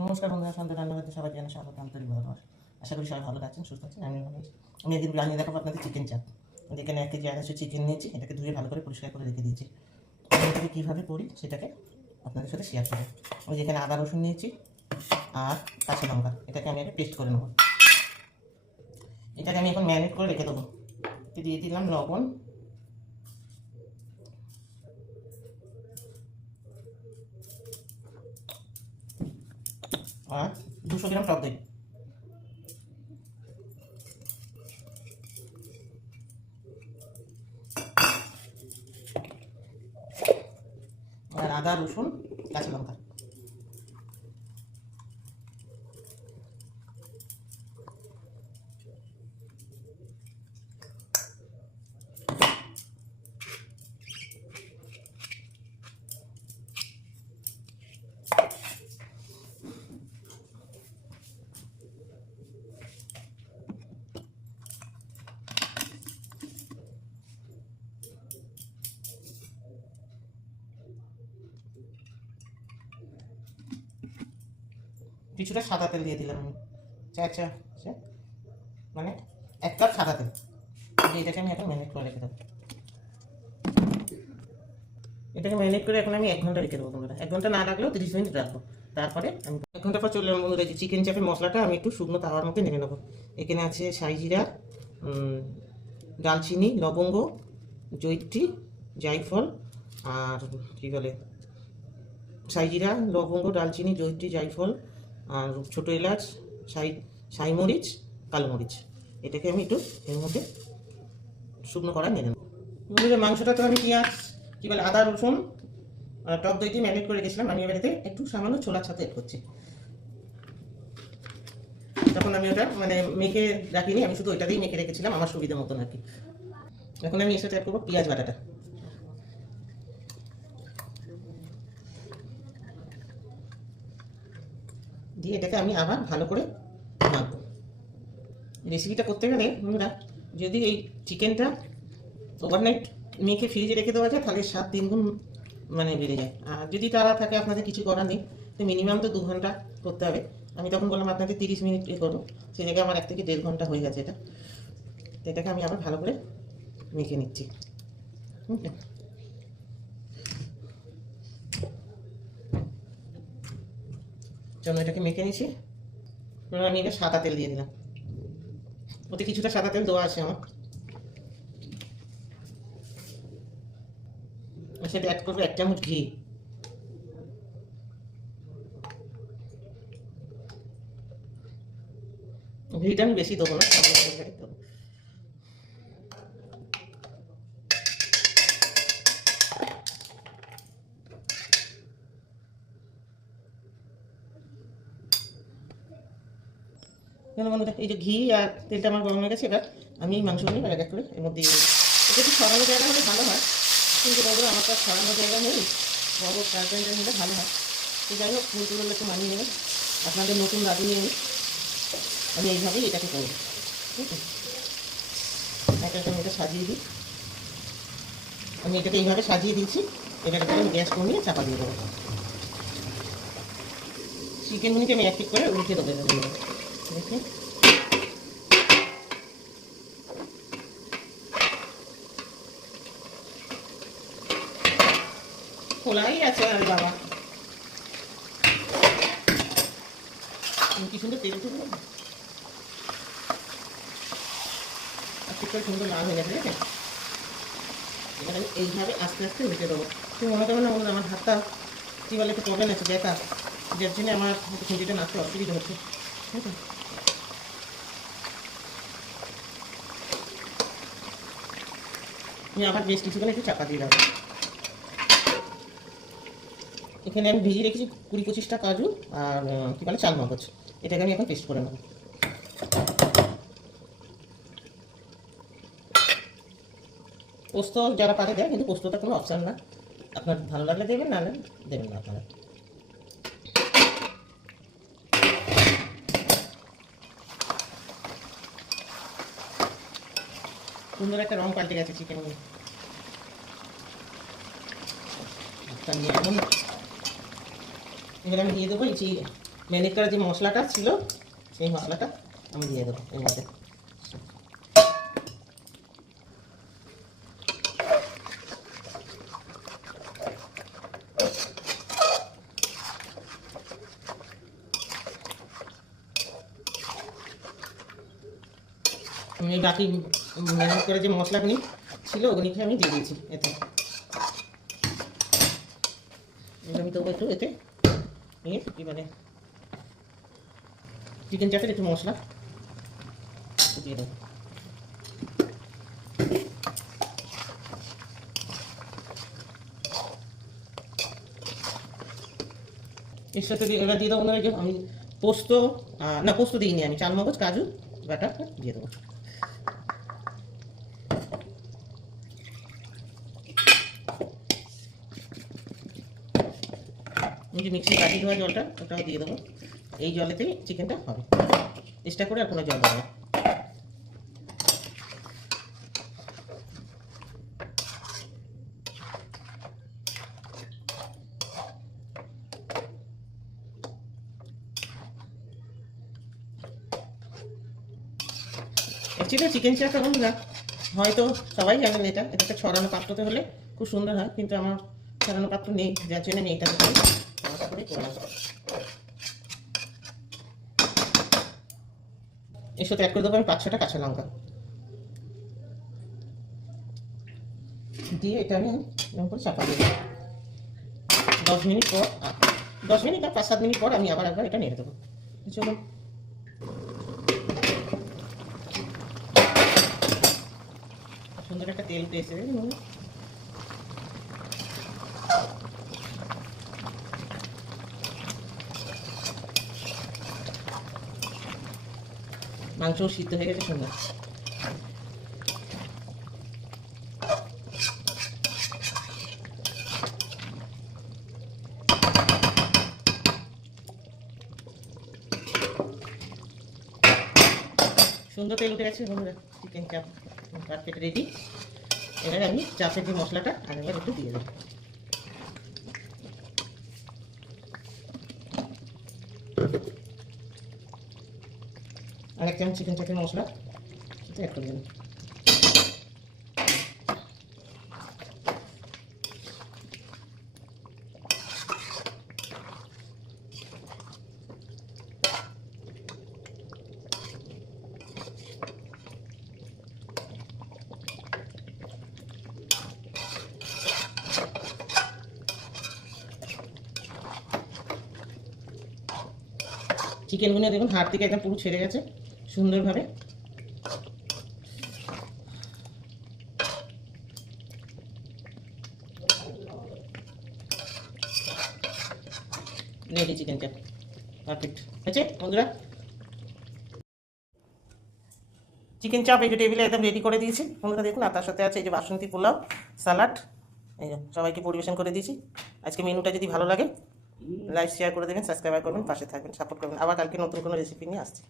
নমস্কার বন্ধুরা, সন্ধ্যা রান্নাঘরে সবাই জানা স্বাগত, আন্তরিক ভালোবাসা। আশা করি সবাই ভালো আছেন, সুস্থ আছেন, আমি ভালো আছি। আমি একদিন বানিয়ে দেখাবো আপনাদের চিকেন চাপ। এখানে 1 কেজি আড়াইশো চিকেন নিয়েছি, এটাকে ধুয়ে ভালো করে পরিষ্কার করে রেখে দিয়েছি। আমি এটাকে কীভাবে করি সেটাকে আপনাদের সাথে শেয়ার করবো। আমি যেখানে আদা রসুন নিয়েছি আর কাঁচা লঙ্কা, এটাকে আমি একটা পেস্ট করে নেবো। এটাকে আমি এখন ম্যারিনেট করে রেখে দেবো। দিয়ে দিলাম লবণ, আর 200 গ্রাম টক দই। আর আদা রসুন কাঁচা লঙ্কা। কিছুটা সাদা তেল দিয়ে দিলাম আমি, মানে 1 কাপ সাদা তেল। এটাকে আমি এখন ম্যারিনেট করে রেখে দেবো। এটাকে ম্যারিনেট করে এখন আমি 1 ঘন্টা রেখে দেবো বন্ধুরা। 1 ঘন্টা না রাখলেও 30 মিনিট রাখবো। তারপরে আমি 1 ঘন্টা পর চলে এলাম বন্ধুরা। যে চিকেন চাপের মশলাটা আমি একটু শুকনো তাওয়ার মধ্যে নেড়ে নেবো। এখানে আছে সাইজিরা, দালচিনি, লবঙ্গ, জয়িত্রী, জায়ফল, আর কী বলে, সাইজিরা, লবঙ্গ, দালচিনি, জয়িত্রী, জায়ফল, আর ছোটো এলাচ, সাইমরিচ, কালো মরিচ। এটাকে আমি একটু এর মধ্যে শুকনো করা নেড়ে নেবো। মাংসটা তো আমি পেঁয়াজ কী বলে আদা রসুন টক দই দিয়ে ম্যারিনেট করে রেখেছিলাম। আমি এবার এতে একটু সামান্য ছোলার সাথে এড করছি। তখন আমি ওটা মানে মেখে রাখিনি, আমি শুধু ওইটাতেই মেখে রেখেছিলাম আমার সুবিধা মতন আর কি। এখন আমি এর সাথে অ্যাড করবো পেঁয়াজ বাটাটা। দিয়ে এটাকে আমি আবার ভালো করে মাখবো। রেসিপিটা করতে গেলে বন্ধুরা, যদি এই চিকেনটা ওভারনাইট মেখে ফ্রিজে রেখে দেওয়া যায় তাহলে স্বাদ 3 গুণ মানে বেড়ে যায়। আর যদি তারা থাকে আপনাদের কিছু করার নেই, তো মিনিমাম তো 2 ঘন্টা করতে হবে। আমি তখন বললাম আপনাকে 30 মিনিট করবো, সেই জায়গায় আমার 1 থেকে 1.5 ঘন্টা হয়ে গেছে এটা। তো এটাকে আমি আবার ভালো করে মেখে নিচ্ছি। চলো এটাকে মেখে নিচ্ছি। আমি এটা সাদা তেল দিয়ে দিলাম, ওতে কিছুটা সাদা তেল দেওয়া আছে আমার। সেটা অ্যাড করবো 1 চামচ ঘি। ঘিটা আমি বেশি দেবো না, দেবো। বন্ধুরা, এই যে ঘি আর তেলটা আমার গরম হয়ে গেছে। এবার আমি এই মাংসগুলো এক এক করে এর মধ্যে দিয়ে দিই। এটা একটু ছড়ানো জায়গা হলে ভালো হয়, কিন্তু বন্ধুরা আমার তো ছড়ানো জায়গা নেই, বড় ট্রান্সজেন্ডার হলে ভালো হয়। তো যাই হোক, ভুল করলে একটু মানিয়ে নেবেন, আপনাদের নতুন রাঁধুনি নিয়ে আমি এইভাবেই এটাকে করবো। ঠিক আছে, এটাকে আমি এটা সাজিয়ে দিই। আমি এটাকে এইভাবে সাজিয়ে দিয়েছি। এটাকে আমি গ্যাস কমিয়ে চাপা দিয়ে দেবো। চিকেনগুলিকে আমি এক এক করে উল্টে দেবো। দেখি খোলাই আছে আর বাবা, কি সুন্দর তেল উঠে গেল, আর ঠিকঠাক সুন্দর লাল হয়ে গেছে। দেখেন, এবার আমি এইভাবে আস্তে আস্তে উঠে দেবো। তুমি মনে করবে না আমার হাতটা কী বলে একটু প্রবলেম আছে, ব্যথা, যার জন্য আমার খুঁজিটা নাচতে অসুবিধা হচ্ছে। ঠিক আছে, আমি আবার বেশ কিছুক্ষণ একটু চাপা দিয়ে দেবো। এখানে আমি ভিজিয়ে রেখেছি 20-25টা কাজু আর কী বলে চালমগজ। এটাকে আমি এখন পেস্ট করে নেব। পোস্ত যারা পারে দেয়, কিন্তু পোস্তটা কোনো অপশান না, আপনার ভালো লাগলে দেবেন, না দেবেন না আপনারা। সুন্দর একটা রং পাল্টে গেছে চিকেন। এবার আমি দিয়ে দেবো এই ম্যারিনেট করা যে মশলাটা ছিল সেই মশলাটা আমি দিয়ে দেবো এর মধ্যে। আমি বাকি ম্যারিনেট করে যে মশলাগুলি ছিল ওগুলিকে আমি দিয়ে দিয়েছি এতে। আমি দেবো একটু এতে নিয়ে কী মানে চিকেন চাপের একটু মশলা দিয়ে দেবো। এর সাথে এবার দিয়ে দেবো যে আমি পোস্ত না পোস্ত দিইনি, আমি চালমগজ কাজু বাটা দিয়ে দেবো। আমি যে মিক্সি কাটি ধোয়া জলটা ওটাও দিয়ে দেবো। এই জলেতেই চিকেনটা হবে, চেষ্টা করে আর কোনো জল দেবো না। অ্যাকচুয়ালি চিকেন চাপটা বন্ধুরা হয়তো সবাই জানেন, এটা একটা ছড়ানো পাত্রতে হলে খুব সুন্দর হয়, কিন্তু আমার ছড়ানো পাত্র নেই, যার জন্য আমি এইটাতে করে করলাম। এর সাথে অ্যাড করে দেবো আমি 5-6টা কাঁচা লঙ্কা দিয়ে এটা আমি এরকম করে চাপা দিয়ে দেবো। 10 মিনিট পর 10 মিনিট আর 5-7 মিনিট পর আমি আবার একবার এটা নেড়ে দেবো। চলুন, সুন্দর একটা তেল উঠে এসে মাংসও সিদ্ধ হয়ে গেছে সুন্দর। সুন্দর তেল উঠে গেছে বন্ধুরা, চিকেন চাপ পারফেক্ট রেডি। এবার আমি চাপের যে মশলাটা আরেকবার একটু দিয়ে দেবো। আরেক চামচ চিকেন চাপের মশলা অ্যাড করে দেবেন। চিকেনগুলো দেখুন হাড় থেকে একদম পুরো ছেড়ে গেছে সুন্দরভাবে। রেডি চিকেন চাপ পারফেক্ট আছে বন্ধুরা। চিকেন চাপ এই যে টেবিলে একদম রেডি করে দিয়েছি বন্ধুরা দেখুন, আর তার সাথে আছে এই যে বাসন্তী পোলাও, স্যালাড, এই যে সবাইকে পরিবেশন করে দিয়েছি। আজকে মেনুটা যদি ভালো লাগে লাইক শেয়ার করে দেবেন, সাবস্ক্রাইব করবেন, পাশে থাকবেন, সাপোর্ট করবেন। আবার কালকে নতুন কোনো রেসিপি নিয়ে আসছি।